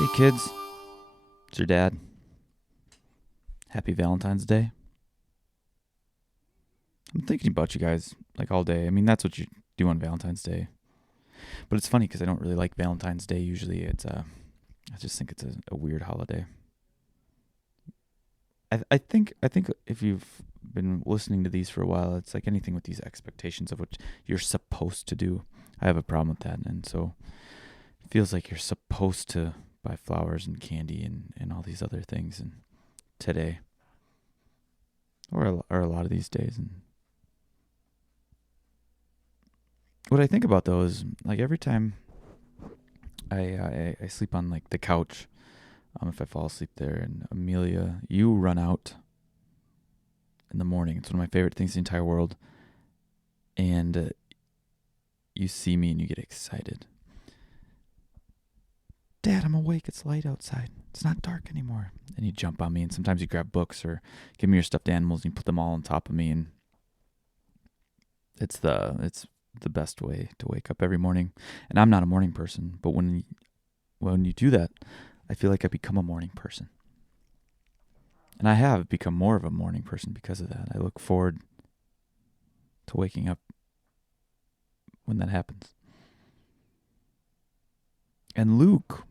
Hey kids, it's your dad. Happy Valentine's Day. I'm thinking about you guys like all day. I mean, that's what you do on Valentine's Day. But it's funny because I don't really like Valentine's Day usually. I just think it's a weird holiday. I think if you've been listening to these for a while, it's like anything with these expectations of what you're supposed to do. I have a problem with that, and so it feels like you're supposed to buy flowers and candy and all these other things and today or a lot of these days. And what I think about though is like every time I sleep on like the couch, if I fall asleep there, and Amelia, you run out in the morning. It's one of my favorite things in the entire world. And you see me and you get excited. Dad, I'm awake. It's light outside. It's not dark anymore. And you jump on me, and sometimes you grab books or give me your stuffed animals and you put them all on top of me. And it's the best way to wake up every morning. And I'm not a morning person, but when you do that, I feel like I become a morning person. And I have become more of a morning person because of that. I look forward to waking up when that happens. And Luke,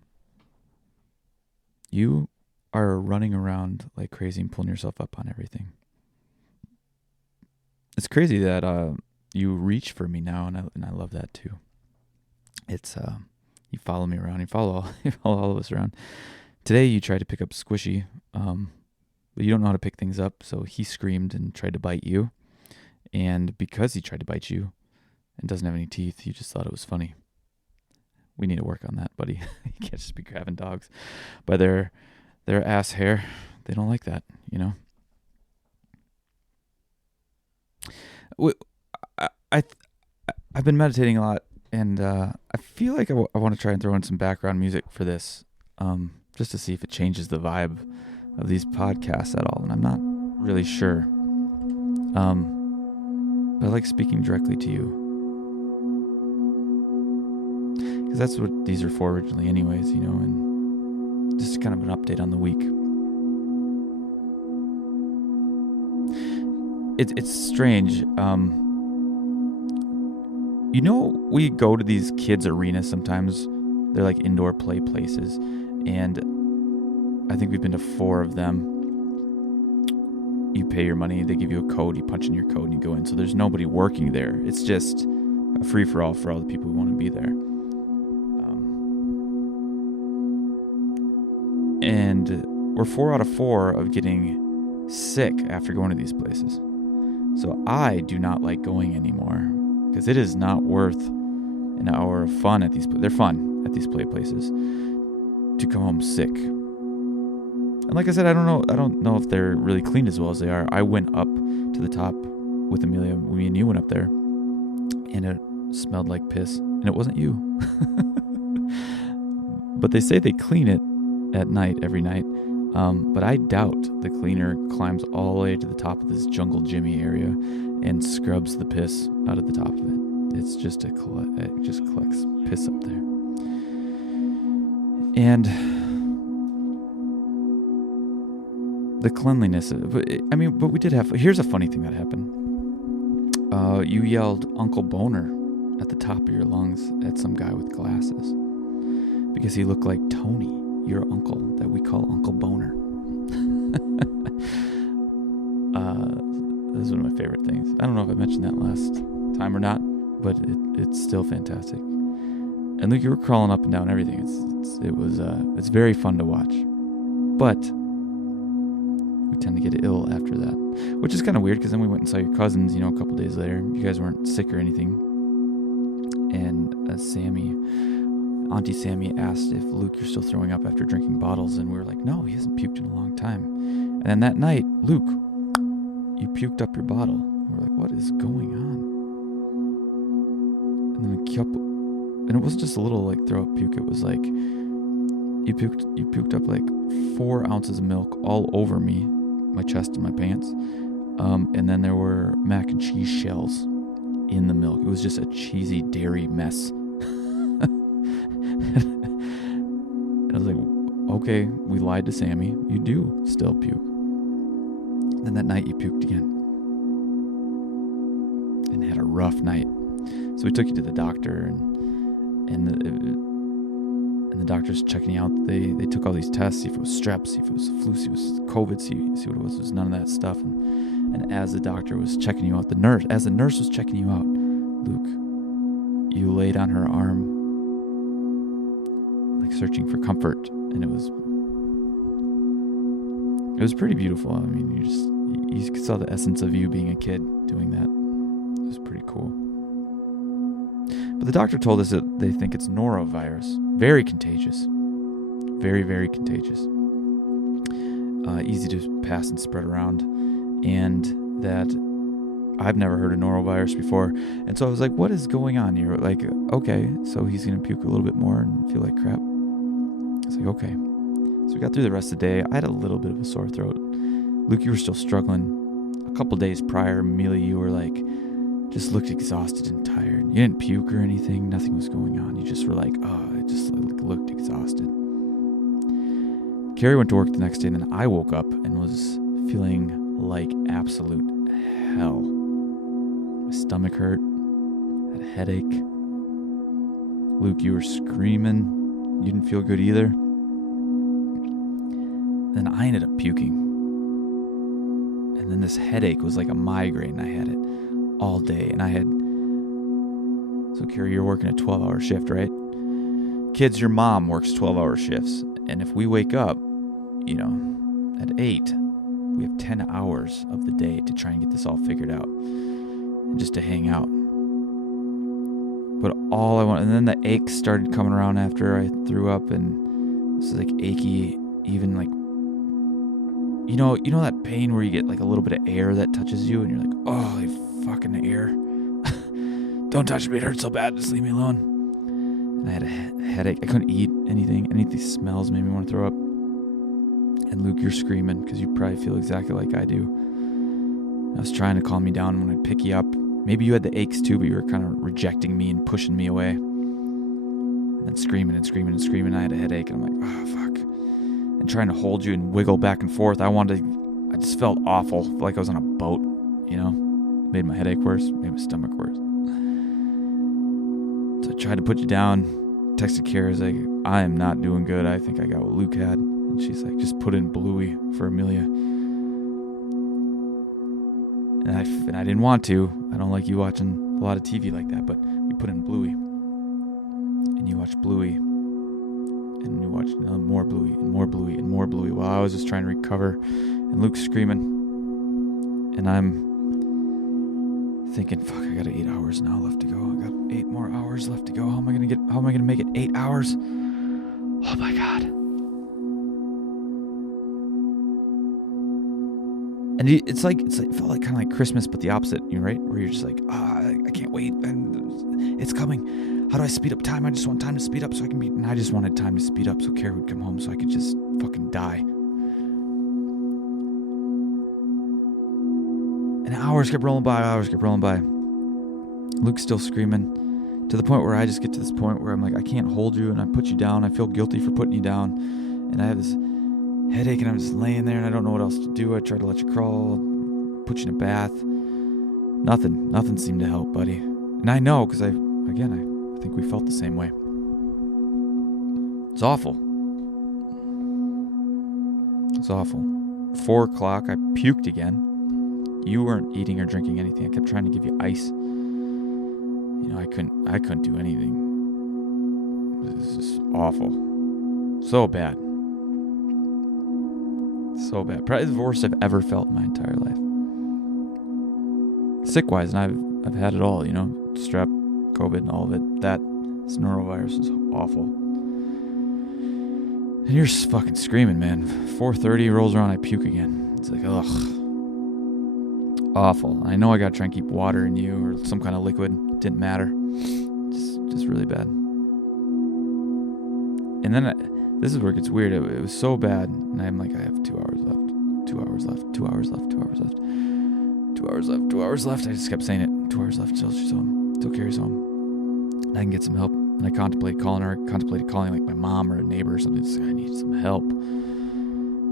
you are running around like crazy and pulling yourself up on everything. It's crazy that you reach for me now, and I love that too. It's you follow me around, you follow all of us around. Today you tried to pick up Squishy, but you don't know how to pick things up, so he screamed and tried to bite you. And because he tried to bite you and doesn't have any teeth, you just thought it was funny. We need to work on that, buddy. You can't just be grabbing dogs by their ass hair. They don't like that, you know. I've been meditating a lot, and I feel like I want to try and throw in some background music for this, just to see if it changes the vibe of these podcasts at all. And I'm not really sure. But I like speaking directly to you, because that's what these are for originally anyways, you know, and just kind of an update on the week. It's strange. You know, we go to these kids' arenas sometimes. They're like indoor play places, and I think we've been to 4 of them. You pay your money, they give you a code, you punch in your code, and you go in. So there's nobody working there. It's just a free-for-all for all the people who want to be there. And we're 4 out of 4 of getting sick after going to these places. So I do not like going anymore, because it is not worth an hour of fun at these. They're fun at these play places to come home sick. And like I said, I don't know if they're really cleaned as well as they are. I went up to the top with Amelia. Me and you went up there, and it smelled like piss, and it wasn't you. But they say they clean it at night, every night. But I doubt the cleaner climbs all the way to the top of this jungle Jimmy area and scrubs the piss out of the top of it. It's just it just collects piss up there. And the cleanliness, but we did have, here's a funny thing that happened. You yelled Uncle Boner at the top of your lungs at some guy with glasses because he looked like Tony, your uncle that we call Uncle Boner. This is one of my favorite things. I don't know if I mentioned that last time or not, but it's still fantastic. And Luke, you were crawling up and down everything. It's very fun to watch, but we tend to get ill after that, which is kind of weird because then we went and saw your cousins, you know, a couple days later. You guys weren't sick or anything. And Auntie Sammy asked if Luke, you're still throwing up after drinking bottles, and we were like, no, he hasn't puked in a long time. And then that night, Luke, you puked up your bottle. We're like, what is going on? And then and it wasn't just a little like throw up puke. It was like you puked up like 4 ounces of milk all over me, my chest and my pants. And then there were mac and cheese shells in the milk. It was just a cheesy dairy mess. And I was like, okay, we lied to Sammy. You do still puke. Then that night you puked again. And had a rough night. So we took you to the doctor, and the doctor's checking you out. They took all these tests, see if it was strep, see if it was flu, see if it was COVID, see what it was. It was none of that stuff. And as the doctor was checking you out, as the nurse was checking you out, Luke, you laid on her arm, like searching for comfort, and it was pretty beautiful. I mean, you saw the essence of you being a kid doing that. It was pretty cool. But the doctor told us that they think it's norovirus. Very contagious. Very, very contagious. Easy to pass and spread around. And that I've never heard of norovirus before. And so I was like, what is going on here? Like, okay, so he's going to puke a little bit more and feel like crap. I was like, okay. So we got through the rest of the day. I had a little bit of a sore throat. Luke, you were still struggling. A couple days prior, Amelia, you were like, just looked exhausted and tired. You didn't puke or anything. Nothing was going on. You just were like, it just looked exhausted. Carrie went to work the next day, and then I woke up and was feeling like absolute hell. My stomach hurt. Had a headache. Luke, you were screaming. You didn't feel good either. Then I ended up puking. And then this headache was like a migraine. I had it all day. And so Carrie, you're working a 12-hour shift, right? Kids, your mom works 12-hour shifts. And if we wake up, at 8, we have 10 hours of the day to try and get this all figured out. And just to hang out. But all I want, and then the aches started coming around after I threw up, and this is like achy, even like, you know that pain where you get like a little bit of air that touches you, and you're like, oh, fucking air. Don't touch me, it hurts so bad, just leave me alone. And I had a headache. I couldn't eat anything. Any of these smells made me want to throw up. And Luke, you're screaming because you probably feel exactly like I do. I was trying to calm me down when I'd pick you up. Maybe you had the aches too, but you were kind of rejecting me and pushing me away. And then screaming and screaming and screaming. I had a headache, and I'm like, oh, fuck. And trying to hold you and wiggle back and forth. I just felt awful. Felt like I was on a boat, Made my headache worse, made my stomach worse. So I tried to put you down. Texted Kara, I was like, I am not doing good. I think I got what Luke had. And she's like, just put in Bluey for Amelia. And I didn't want to. I don't like you watching a lot of TV like that, but we put in Bluey. And you watched Bluey. And you watched more Bluey and more Bluey and more Bluey while I was just trying to recover. And Luke's screaming. And I'm thinking, fuck, I got 8 hours now left to go. I got 8 more hours left to go. How am I gonna make it 8 hours? Oh my God. And it felt like kind of like Christmas, but the opposite, right? Where you're just like, I can't wait, and it's coming. How do I speed up time? I just want time to speed up so I can and I just wanted time to speed up so Carrie would come home so I could just fucking die. And hours kept rolling by. Luke's still screaming to the point where I just get to this point where I'm like, I can't hold you, and I put you down. I feel guilty for putting you down, and I have this headache, and I'm just laying there, and I don't know what else to do. I tried to let you crawl, put you in a bath. Nothing seemed to help, buddy. And I know, because I think we felt the same way. It's awful. 4 o'clock, I puked again. You weren't eating or drinking anything. I kept trying to give you ice. I couldn't do anything. This is awful. So bad. So bad. Probably the worst I've ever felt in my entire life. Sick-wise, and I've had it all, strep, COVID, and all of it. This norovirus is awful. And you're just fucking screaming, man. 4:30 rolls around, I puke again. It's like, ugh. Awful. I know I gotta try and keep water in you or some kind of liquid. Didn't matter. Just really bad. And then this is where it gets weird. It was so bad, and I'm like, I have 2 hours left. 2 hours left. 2 hours left. 2 hours left. 2 hours left. 2 hours left. I just kept saying it. 2 hours left till she's home. Till Carrie's home. I can get some help. And I contemplated calling like my mom or a neighbor or something to say I need some help.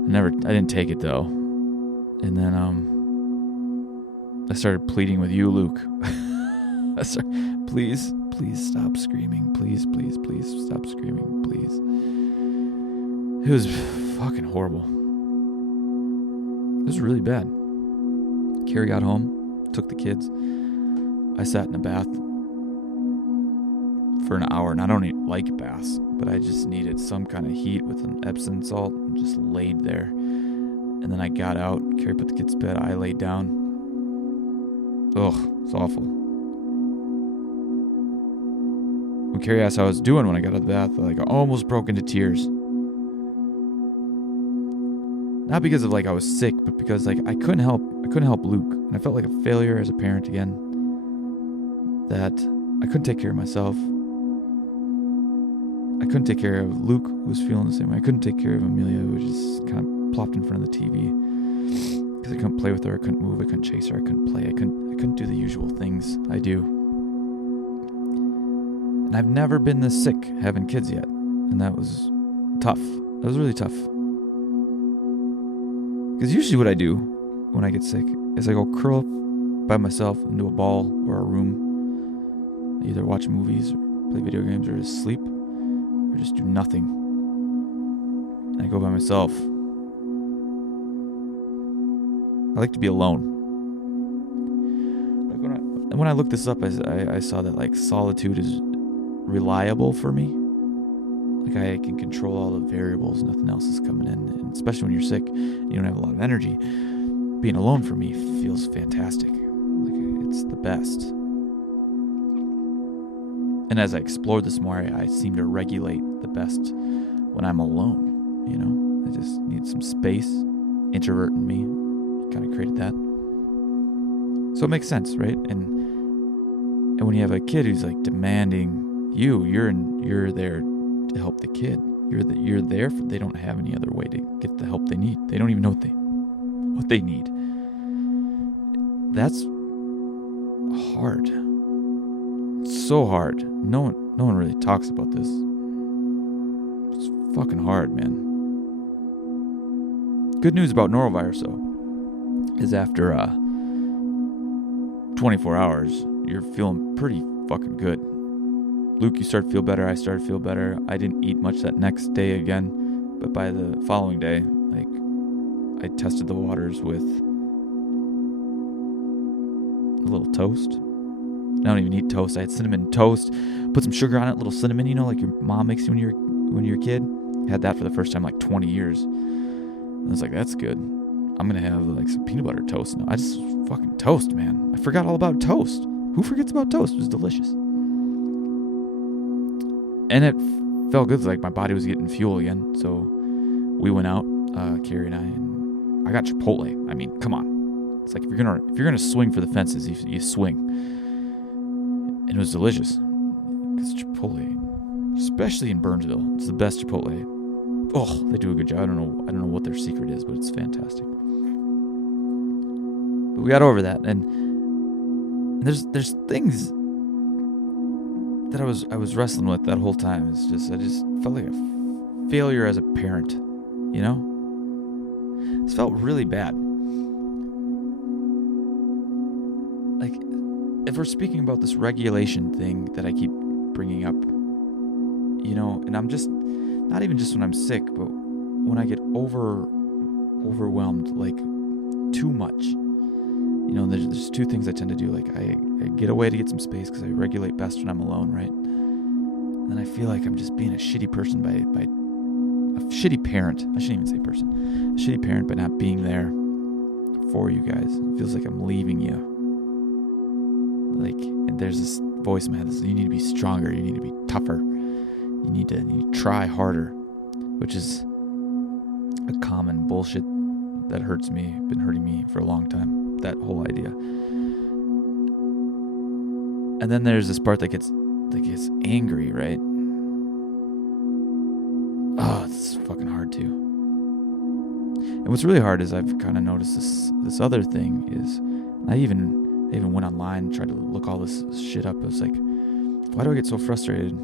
I didn't take it though. And then I started pleading with you, Luke. Please stop screaming. Please stop screaming, please. It was fucking horrible. It was really bad. Carrie got home, took the kids. I sat in the bath for an hour, and I don't even like baths, but I just needed some kind of heat with an Epsom salt and just laid there. And then I got out, Carrie put the kids to bed, I laid down. Ugh, it's awful. When Carrie asked how I was doing when I got out of the bath, I almost broke into tears. Not because of I was sick, but because I couldn't help Luke. And I felt like a failure as a parent again. That I couldn't take care of myself. I couldn't take care of Luke, who was feeling the same way. I couldn't take care of Amelia, who was just kind of plopped in front of the TV. Because I couldn't play with her, I couldn't move, I couldn't chase her, I couldn't play, I couldn't do the usual things I do. And I've never been this sick having kids yet. And that was tough. That was really tough. Because usually what I do when I get sick is I go curl up by myself into a ball or a room. I either watch movies or play video games or just sleep or just do nothing. And I go by myself. I like to be alone. When I looked this up, I saw that solitude is reliable for me. I can control all the variables, nothing else is coming in. And especially when you're sick, you don't have a lot of energy. Being alone for me feels fantastic. It's the best. And as I explored this more, I seem to regulate the best when I'm alone. I just need some space. Introvert in me kind of created that. So it makes sense, right? And when you have a kid who's demanding you're there to help the kid. You're there for, they don't have any other way to get the help they need. They don't even know what they need. That's hard. It's so hard. No one really talks about this. It's fucking hard, man. Good news about norovirus though is after 24 hours, you're feeling pretty fucking good. Luke, you start to feel better. I started to feel better. I didn't eat much that next day again, but by the following day, I tested the waters with a little toast. I don't even eat toast. I had cinnamon toast, put some sugar on it, a little cinnamon, like your mom makes you when you're a kid. I had that for the first time 20 years. And I was like, that's good. I'm gonna have some peanut butter toast now. I just fucking toast, man. I forgot all about toast. Who forgets about toast? It was delicious. And it felt good. My body was getting fuel again. So we went out, Carrie and I got Chipotle. I mean, come on. It's if you're gonna swing for the fences, you swing. And it was delicious. Because Chipotle, especially in Burnsville, it's the best Chipotle. Oh, they do a good job. I don't know what their secret is, but it's fantastic. But we got over that, and there's things that I was wrestling with that whole time. It's just I just felt like a failure as a parent, This felt really bad. If we're speaking about this regulation thing that I keep bringing up, and I'm just not even just when I'm sick, but when I get overwhelmed, too much. There's two things I tend to do. I get away to get some space because I regulate best when I'm alone, right? And then I feel like I'm just being a shitty person by a shitty parent. I shouldn't even say person. A shitty parent by not being there for you guys. It feels like I'm leaving you. And there's this voice in my head that says, you need to be stronger. You need to be tougher. You need to try harder, which is a common bullshit that hurts me, been hurting me for a long time, that whole idea. And then there's this part that gets angry, right? Oh, it's fucking hard too. And what's really hard is I've kind of noticed this other thing is, I even went online and tried to look all this shit up. I was like, why do I get so frustrated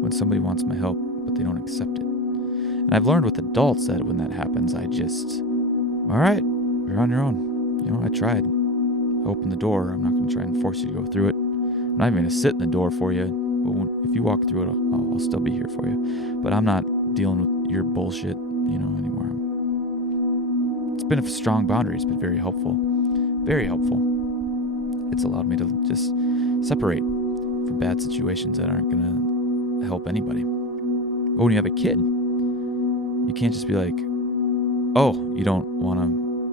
when somebody wants my help, but they don't accept it. And I've learned with adults that when that happens, I just, all right, you're on your own. I tried. I opened the door. I'm not going to try and force you to go through it. I'm not even going to sit in the door for you. But if you walk through it, I'll still be here for you. But I'm not dealing with your bullshit, anymore. It's been a strong boundary. It's been very helpful. Very helpful. It's allowed me to just separate from bad situations that aren't going to help anybody. But when you have a kid, you can't just be like, oh, you don't want to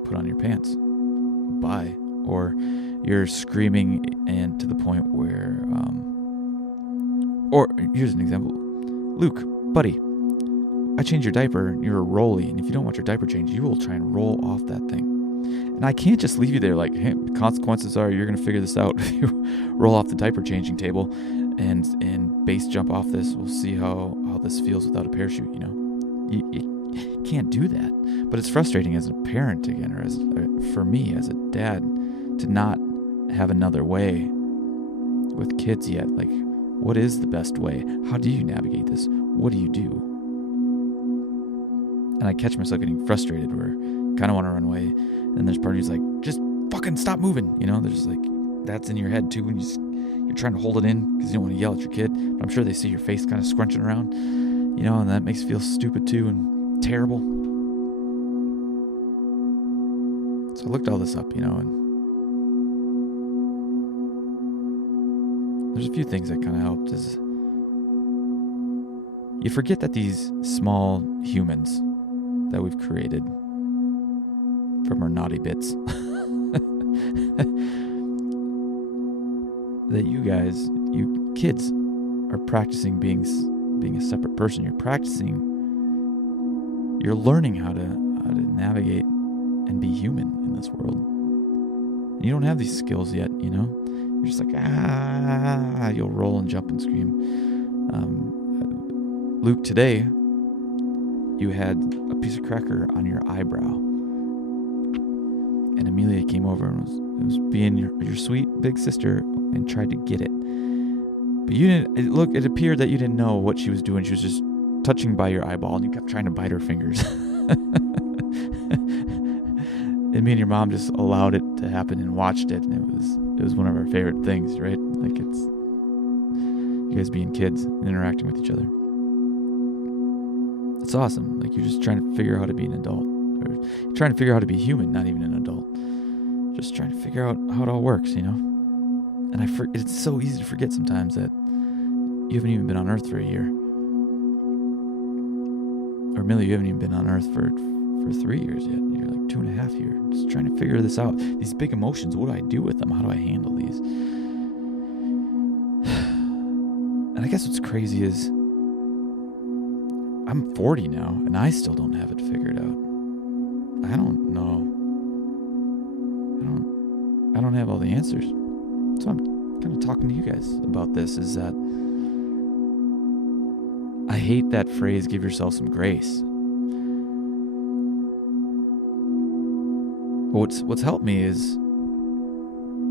put on your pants. Bye. Or you're screaming and to the point where, or here's an example. Luke, buddy, I changed your diaper and you're a rolly. And if you don't want your diaper changed, you will try and roll off that thing. And I can't just leave you there like, hey, the consequences are you're going to figure this out. If you roll off the diaper changing table and base jump off this, we'll see how this feels without a parachute, You can't do that. But it's frustrating as a parent again, or for me as a dad, to not have another way with kids yet. Like, what is the best way? How do you navigate this? What do you do? And I catch myself getting frustrated where I kind of want to run away. And there's part of me's like, just fucking stop moving. There's like, that's in your head too. And you're trying to hold it in because you don't want to yell at your kid. But I'm sure they see your face kind of scrunching around, and that makes you feel stupid too and terrible. So I looked all this up, and there's a few things that kind of helped. Is you forget that these small humans that we've created from our naughty bits, that you kids are practicing being a separate person. You're learning how to navigate and be human in this world. And you don't have these skills yet, You're just like, you'll roll and jump and scream. Luke, today, you had a piece of cracker on your eyebrow. And Amelia came over and was being your sweet big sister and tried to get it. But you didn't, it appeared that you didn't know what she was doing. She was just touching by your eyeball and you kept trying to bite her fingers. And me and your mom just allowed it to happen and watched it, and it was one of our favorite things, right? Like, it's you guys being kids and interacting with each other. It's awesome. Like, you're just trying to figure out how to be an adult, or you're trying to figure out how to be human, not even an adult. Just trying to figure out how it all works, And it's so easy to forget sometimes that you haven't even been on Earth for a year, or Millie, you haven't even been on Earth for 3 years yet. You're like 2.5 years, just trying to figure this out. These big emotions, what do I do with them? How do I handle these? And I guess what's crazy is I'm 40 now, and I still don't have it figured out. I don't know. I don't have all the answers. So I'm kind of talking to you guys about this, is that I hate that phrase, give yourself some grace. But what's helped me is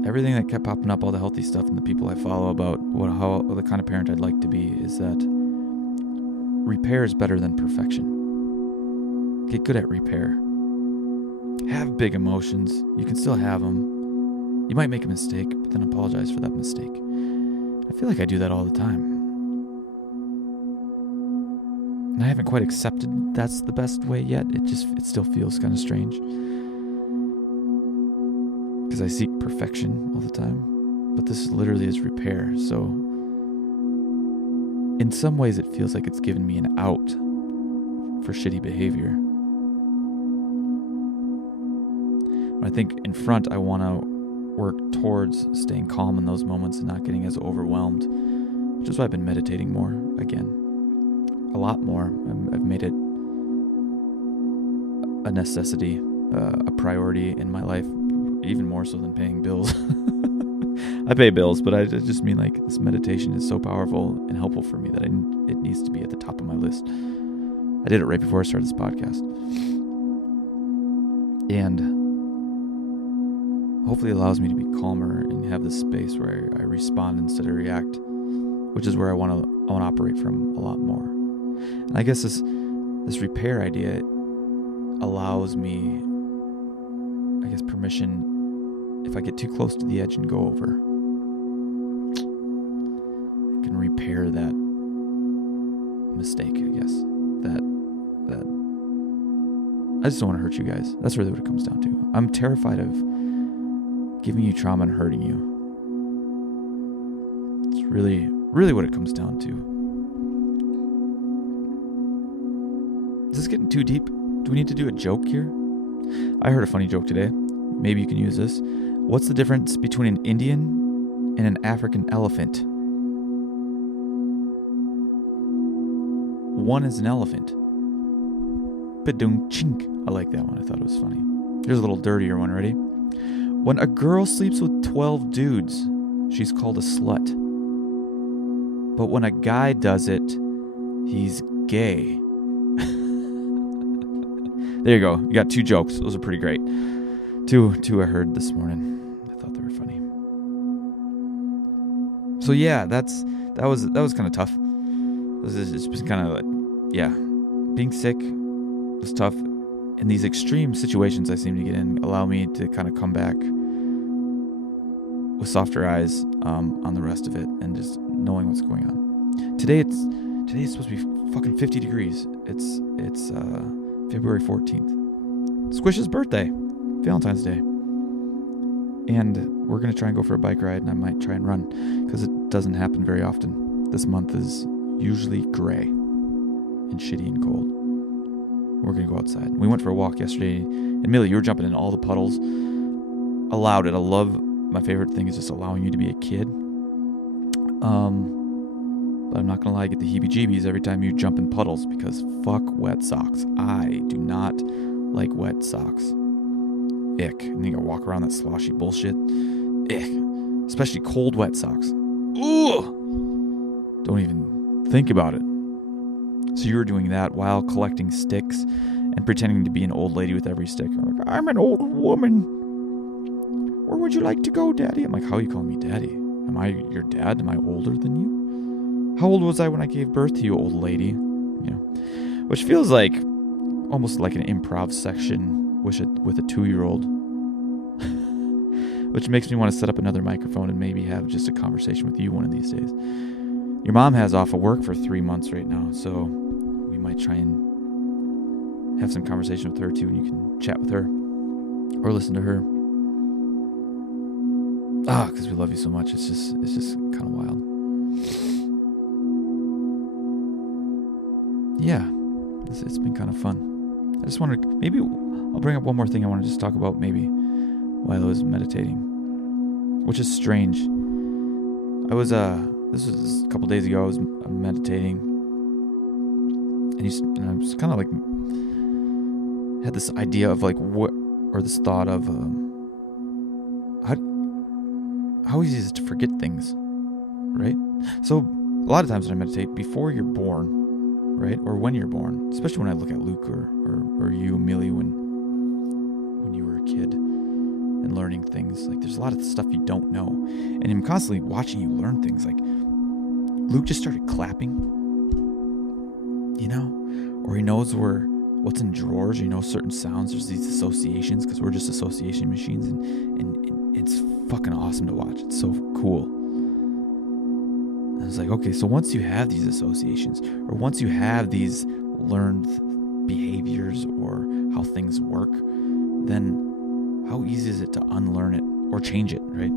everything that kept popping up, all the healthy stuff and the people I follow about how the kind of parent I'd like to be, is that repair is better than perfection. Get good at repair. Have big emotions. You can still have them. You might make a mistake, but then apologize for that mistake. I feel like I do that all the time. And I haven't quite accepted that's the best way yet. It still feels kind of strange, because I seek perfection all the time. But this literally is repair. So in some ways it feels like it's given me an out for shitty behavior. When I think in front, I want to work towards staying calm in those moments and not getting as overwhelmed, which is why I've been meditating more again. A lot more. I've made it a necessity, a priority in my life, even more so than paying bills. I pay bills, but I just mean, like, this meditation is so powerful and helpful for me that it needs to be at the top of my list. I did it right before I started this podcast. And hopefully it allows me to be calmer and have this space where I respond instead of react, which is where I want to I want to operate from a lot more. And I guess this repair idea allows me, I guess, permission if I get too close to the edge and go over. I can repair that mistake, I guess. That I just don't want to hurt you guys. That's really what it comes down to. I'm terrified of giving you trauma and hurting you. It's really, really what it comes down to. Is this getting too deep? Do we need to do a joke here? I heard a funny joke today. Maybe you can use this. What's the difference between an Indian and an African elephant? One is an elephant. Ba-dung chink. I like that one. I thought it was funny. Here's a little dirtier one. Ready? When a girl sleeps with 12 dudes, she's called a slut. But when a guy does it, he's gay. There you go. You got 2 jokes. Those are pretty great. Two I heard this morning. I thought they were funny. So yeah, that was kind of tough. It's been kind of like, yeah, being sick was tough. And these extreme situations I seem to get in allow me to kind of come back with softer eyes on the rest of it and just knowing what's going on. Today it's supposed to be fucking 50 degrees. It's February 14th. Squish's birthday, Valentine's Day. And we're going to try and go for a bike ride, and I might try and run because it doesn't happen very often. This month is usually gray and shitty and cold. We're going to go outside. We went for a walk yesterday, and Millie, you were jumping in all the puddles. Allowed it. I love, my favorite thing is just allowing you to be a kid. But I'm not going to lie, I get the heebie-jeebies every time you jump in puddles because fuck wet socks. I do not like wet socks. Ick. And you gotta walk around that sloshy bullshit. Ick. Especially cold wet socks. Ugh! Don't even think about it. So you were doing that while collecting sticks and pretending to be an old lady with every stick. I'm like, I'm an old woman. Where would you like to go, Daddy? I'm like, how are you calling me Daddy? Am I your dad? Am I older than you? How old was I when I gave birth to you, old lady? You know, which feels like almost like an improv section with a 2-year-old. Which makes me want to set up another microphone and maybe have just a conversation with you one of these days. Your mom has off of work for 3 months right now, so we might try and have some conversation with her too, and you can chat with her or listen to her. Because we love you so much. It's just kind of wild. Yeah, it's been kind of fun. I just wanted to, maybe I'll bring up one more thing I want to just talk about maybe while I was meditating, which is strange. This was a couple days ago, I was meditating, and I was kind of like, had this idea of like this thought of how easy is it to forget things, right? So a lot of times when I meditate, before you're born, right, or when you're born, especially when I look at Luke or you, Millie, when you were a kid and learning things, like there's a lot of stuff you don't know, and I'm constantly watching you learn things. Like Luke just started clapping, you know, or he knows what's in drawers. You know, certain sounds. There's these associations because we're just association machines, and it's fucking awesome to watch. It's so cool. And it's like, okay, so once you have these associations, or once you have these learned behaviors or how things work, then how easy is it to unlearn it or change it, right?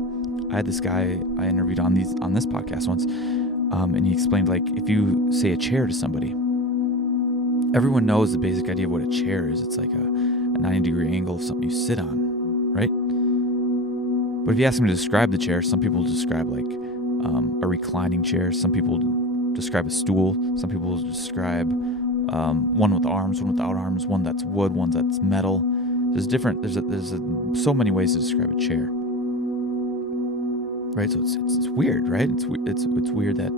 I had this guy I interviewed on this podcast once, and he explained, like, if you say a chair to somebody, everyone knows the basic idea of what a chair is. It's like a 90-degree angle of something you sit on, right? But if you ask them to describe the chair, some people describe like a reclining chair. Some people describe a stool. Some people describe one with arms, one without arms, one that's wood, one that's metal. There's so many ways to describe a chair, right? So it's weird, right? It's weird that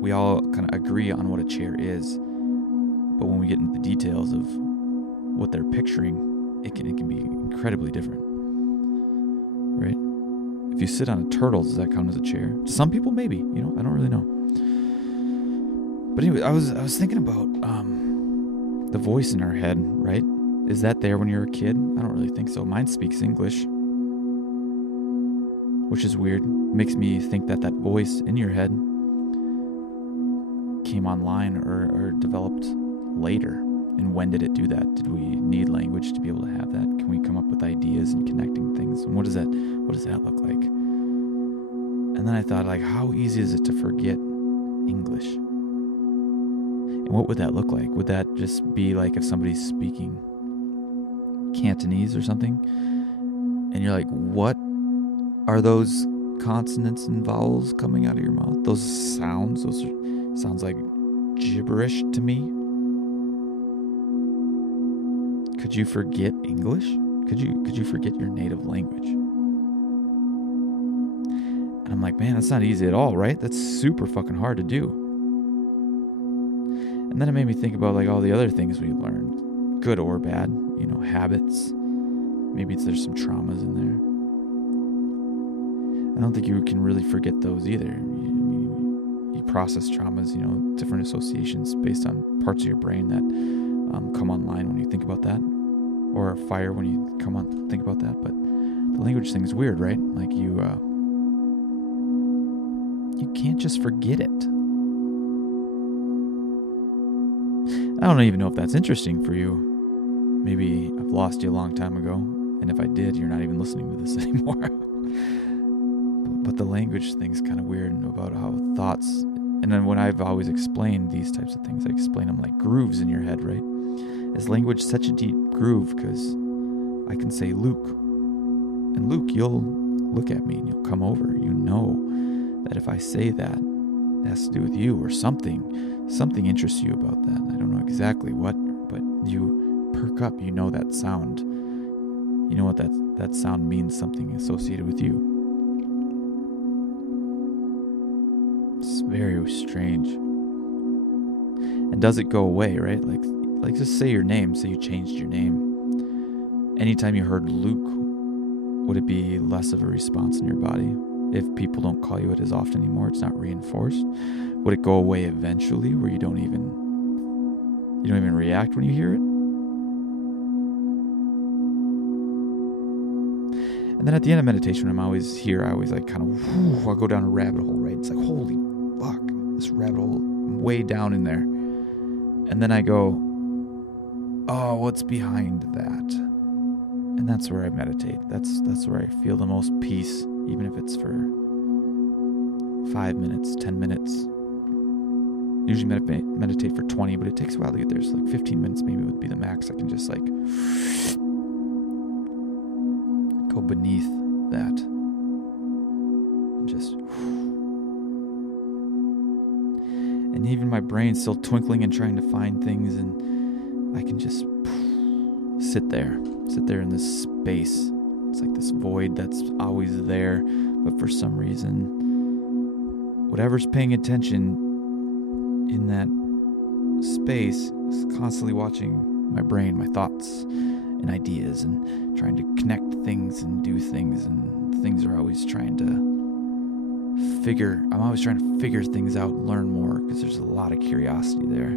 we all kind of agree on what a chair is, but when we get into the details of what they're picturing, it can be incredibly different, right? If you sit on a turtle, does that count as a chair? To some people, maybe. I don't really know. But anyway, I was thinking about the voice in our head, right? Is that there when you're a kid? I don't really think so. Mine speaks English, which is weird. Makes me think that voice in your head came online or developed later. And when did it do that? Did we need language to be able to have that? Can we come up with ideas and connecting things? And what does that look like? And then I thought, like, how easy is it to forget English? And what would that look like? Would that just be like if somebody's speaking Cantonese or something, and you're like, what are those consonants and vowels coming out of your mouth? Those sounds, sounds like gibberish to me. Could you forget English? Could you forget your native language? And I'm like, man, that's not easy at all, right? That's super fucking hard to do. And then it made me think about like all the other things we learned, good or bad, habits. Maybe there's some traumas in there. I don't think you can really forget those either. You process traumas, different associations based on parts of your brain that come online when you think about that, or fire when you think about that. But the language thing is weird, right? Like you can't just forget it. I don't even know if that's interesting for you. Maybe I've lost you a long time ago, and if I did, you're not even listening to this anymore. But the language thing's kind of weird about how thoughts, and then when I've always explained these types of things, I explain them like grooves in your head, right? Is language such a deep groove? Because I can say Luke, and Luke, you'll look at me and you'll come over. You know that if I say that, it has to do with you or something interests you about that. I don't know exactly what, but you perk up. You know that sound. You know what that sound means, something associated with you. It's very strange. And does it go away, right? Like just say your name, say you changed your name. Anytime you heard Luke, would it be less of a response in your body? If people don't call you it as often anymore, it's not reinforced. Would it go away eventually where you don't even react when you hear it? And then at the end of meditation, I'm always here, I always like kind of, I'll go down a rabbit hole, right? It's like, holy fuck, this rabbit hole, I'm way down in there. And then I go, oh, what's behind that? And that's where I meditate. That's where I feel the most peace, even if it's for 5 minutes, 10 minutes. Usually meditate for 20, but it takes a while to get there. So like 15 minutes maybe would be the max. I can just like go beneath that and just, and even my brain's still twinkling and trying to find things, and I can just sit there in this space. It's like this void that's always there, but for some reason, whatever's paying attention in that space is constantly watching my brain, my thoughts and ideas, and trying to connect things and do things, and things are always trying to I'm always trying to figure things out and learn more, because there's a lot of curiosity there.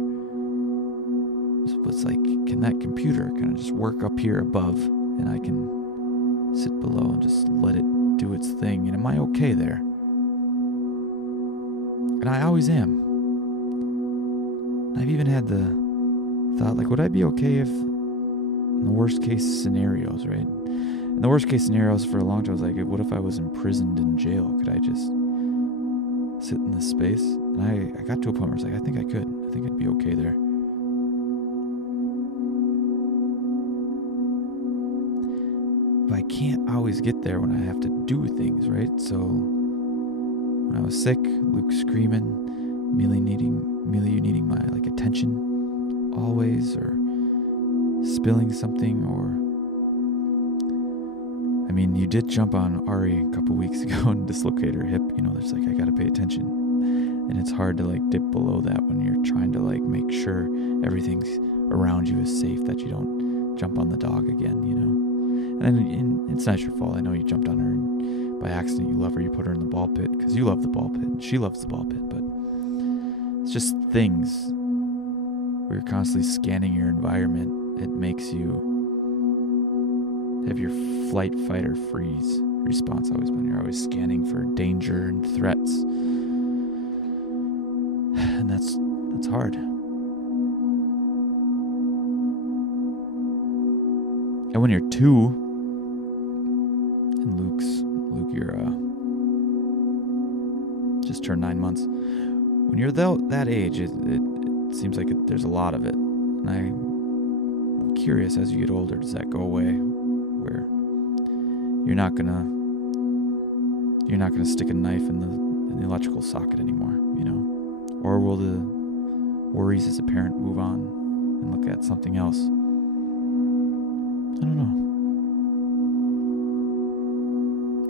So it's like, can that computer kind of just work up here above, and I can sit below and just let it do its thing, and am I okay there? And I always am. I've even had the thought, like, would I be okay if, in the worst case scenarios, right? In the worst case scenarios for a long time, I was like, what if I was imprisoned in jail? Could I just sit in this space? And I got to a point where I was like, I think I could. I think I'd be okay there. But I can't always get there when I have to do things, right? So when I was sick, Luke screaming, Millie you needing my like attention always, or spilling something, or I mean, you did jump on Ari a couple weeks ago and dislocate her hip. There's like, I gotta pay attention, and it's hard to like dip below that when you're trying to like make sure everything's around you is safe, that you don't jump on the dog again, And it's not your fault. I know you jumped on her, by accident you love her, you put her in the ball pit because you love the ball pit and she loves the ball pit. But it's just things where you're constantly scanning your environment. It makes you have your flight, fight, or freeze response always been. You're always scanning for danger and threats. And that's hard. And when you're 2, and Luke, you're just turned 9 months. When you're that age, it seems like there's a lot of it. And I'm curious, as you get older, does that go away? Where you're not gonna stick a knife in the electrical socket anymore, or will the worries as a parent move on and look at something else? I don't know.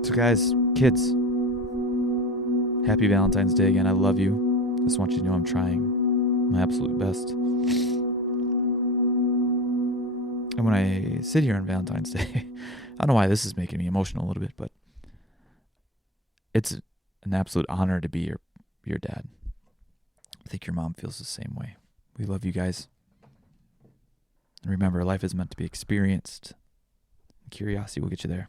So guys, kids, happy Valentine's Day again. I love you. Just want you to know I'm trying my absolute best. And when I sit here on Valentine's Day, I don't know why this is making me emotional a little bit, but it's an absolute honor to be your dad. I think your mom feels the same way. We love you guys. And remember, life is meant to be experienced. Curiosity will get you there.